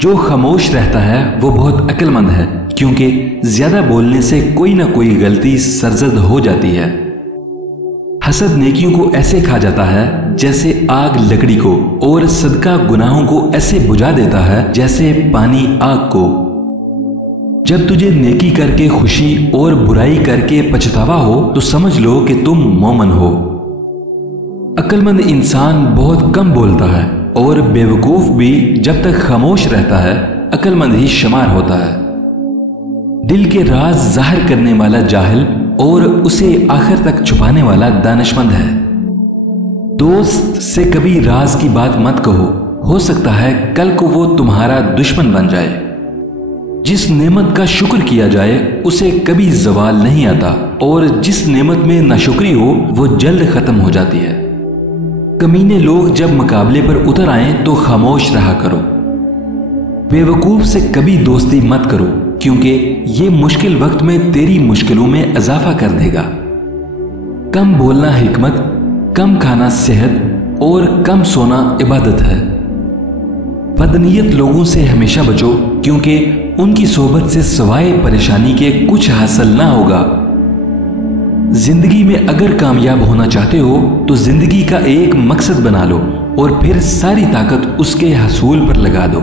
जो खामोश रहता है वो बहुत अक्लमंद है, क्योंकि ज्यादा बोलने से कोई ना कोई गलती सरजद हो जाती है। हसद नेकियों को ऐसे खा जाता है जैसे आग लकड़ी को, और सदका गुनाहों को ऐसे बुझा देता है जैसे पानी आग को। जब तुझे नेकी करके खुशी और बुराई करके पछतावा हो तो समझ लो कि तुम मोमन हो। अक्लमंद इंसान बहुत कम बोलता है, और बेवकूफ भी जब तक खामोश रहता है अक्लमंद ही शुमार होता है। दिल के राज जाहिर करने वाला जाहिल, और उसे आखिर तक छुपाने वाला दानिशमंद है। दोस्त से कभी राज की बात मत कहो, हो सकता है कल को वो तुम्हारा दुश्मन बन जाए। जिस नेमत का शुक्र किया जाए उसे कभी जवाल नहीं आता, और जिस नेमत में नाशुक्री हो वो जल्द खत्म हो जाती है। कमीने लोग जब मुकाबले पर उतर आए तो खामोश रहा करो। बेवकूफ से कभी दोस्ती मत करो, क्योंकि ये मुश्किल वक्त में तेरी मुश्किलों में इजाफा कर देगा। कम बोलना हिकमत, कम खाना सेहत, और कम सोना इबादत है। बदनीयत लोगों से हमेशा बचो, क्योंकि उनकी सोहबत से सिवाय परेशानी के कुछ हासिल ना होगा। जिंदगी में अगर कामयाब होना चाहते हो तो जिंदगी का एक मकसद बना लो, और फिर सारी ताकत उसके हसूल पर लगा दो।